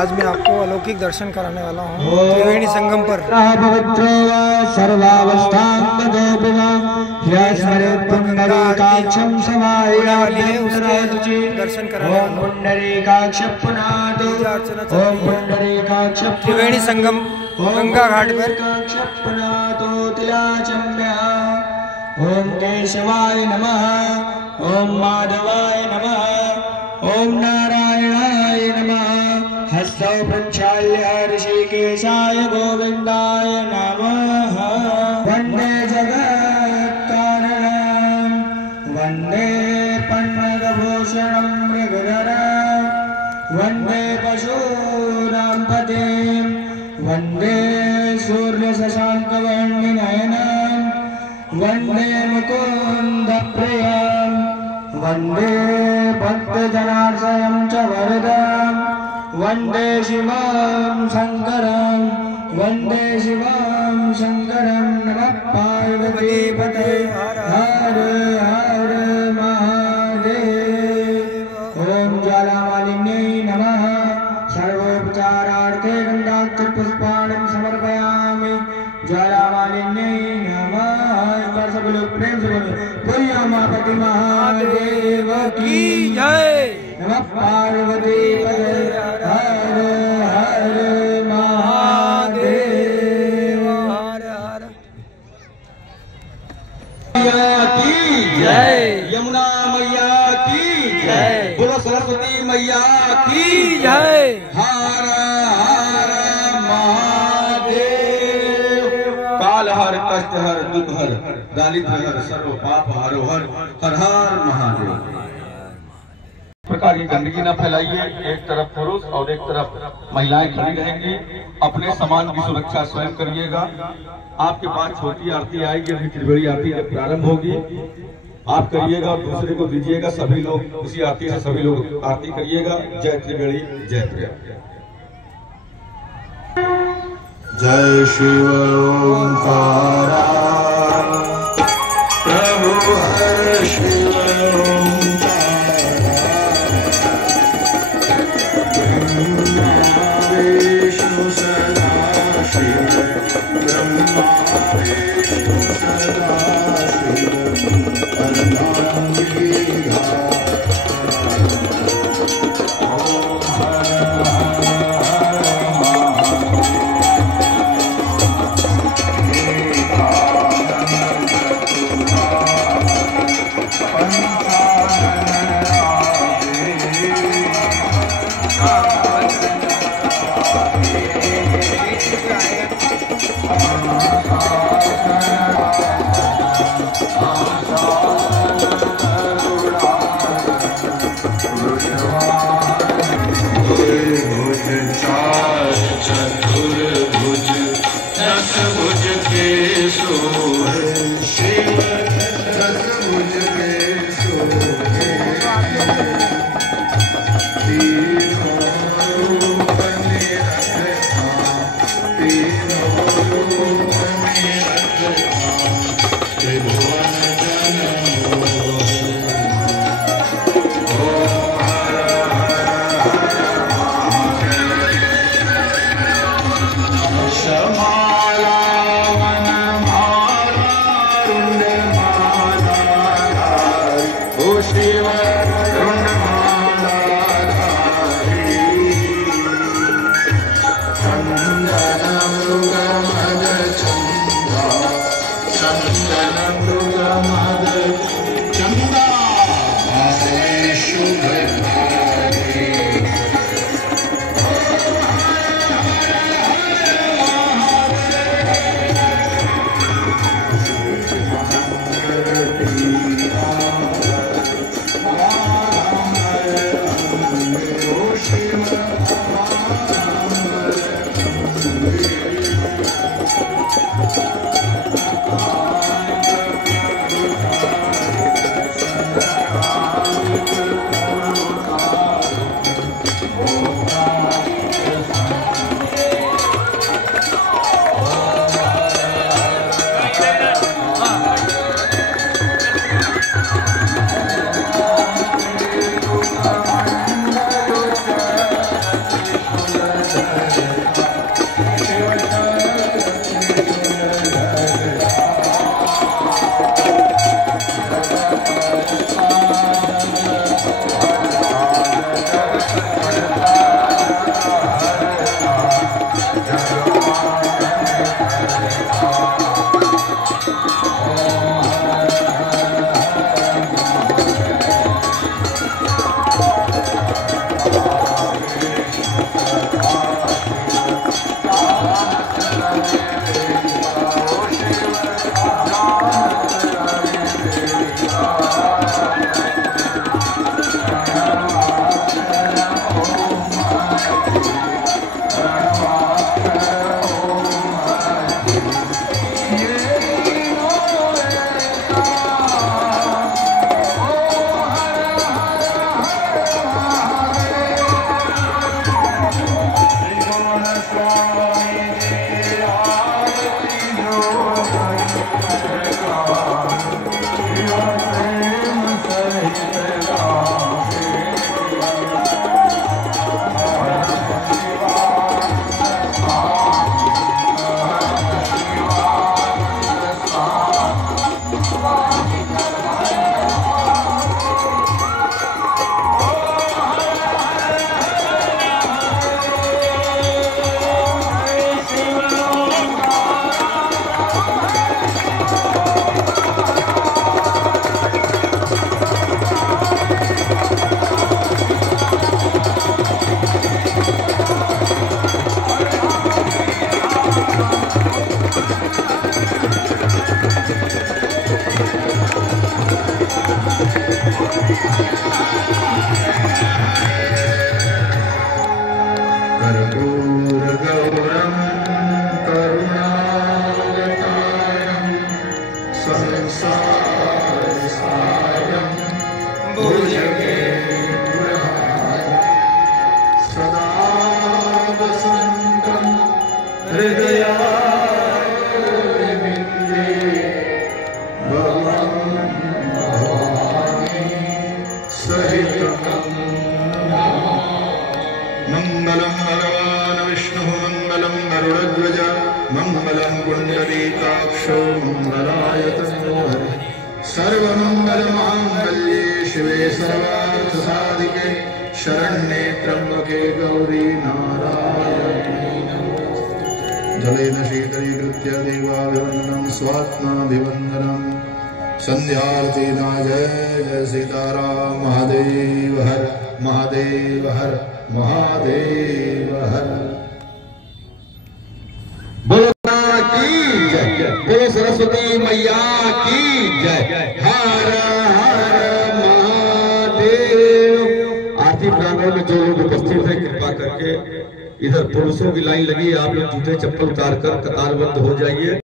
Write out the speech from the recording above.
आज मैं आपको अलौकिक दर्शन कराने वाला हूँ त्रिवेणी संगम पर। दर्शन कराने त्रिवेणी संगम गंगा घाट पर। ओम केशवाय नमः, ओम माधवाय नमः, ओम नारायणाय नमः। हस्तौ प्रक्षाल्य ऋषिकेशाय गोविंदाय नमः। वंदे जगत्कारणं, वंदे पन्नगभूषणं मृगधरं, वंदे पशूनां पतिं, वंदे सूर्यशशाङ्कवर्णिनयनं, वंदे मुकुन्दप्रियं, वंदे भक्तजनार्दनं च वरदं, वंदे शिवं शङ्करं, वंदे शिवं शङ्करं। नमः पार्वतीपतये हर हर महादेव। ओम ज्वालामालिन्यै नमः। सर्वोपचारार्थे गन्धाक्षपुष्पाणि समर्पयामि। ज्वालामालिन्यै नमः। एक बार सब लोग प्रेम से बोलो, बोलिए उमापति महादेव की जय। नमः पार्वतीपतये हर हर महादेव। हर हर मैया की जय। यमुना मैया की जय। बोलो सरस्वती मैया की जय। हर हर महादेव। काल हर, कष्ट हर, दुख हर, दारिद्र हर, सर्व पाप हरो हर। हर हर महादेव। प्रकार की गंदगी न फैलाइए। एक तरफ पुरुष और एक तरफ महिलाएं खड़ी रहेंगी। अपने सामान की सुरक्षा स्वयं करिएगा। आपके पास छोटी आरती आएगी, अभी त्रिवेणी आरती जब प्रारंभ होगी आप करिएगा और दूसरे को दीजिएगा। सभी लोग उसी आरती से सभी लोग आरती करिएगा। जय त्रिवेणी, जय प्रिया। जय शिव ओंकारा, प्रभु हर शिव ओंकारा, विष्णु सदा शिव, ब्रह्मा विष्णु सदा शिव, अर्धांगी चतुर्भुज दशभुज के सोहे शिव, दशभुज के सोहे, तीनों रूप निरखता, तीनों रूप निरखता, त्रिभुवन जन शिव रुंडमालाधारी। मंगलम भगवान विष्णु मंगलम गरुड़ध्वज मंगलम पुंडरीकाक्षो मंगलायतनो हरि सर्वमंगल मांगल्ये शिवे सर्वार्थ साधिके शरण्ये त्र्यंबके गौरी नारायणी जलेन शीतलीकृत्य देवाभिवन्दनं स्वात्माभिवन्दनं संध्यार्थिना जय जय सीताराम महादेव हर महादेव हर महादेव हर। बोलो की जय, बोलो सरस्वती मैया की जय। हर हर महादेव। आरती प्रांगण में जो लोग उपस्थित हैं कृपा करके इधर पुरुषों की लाइन लगी, आप लोग जूते चप्पल उतार कर कतारबद्ध हो जाइए।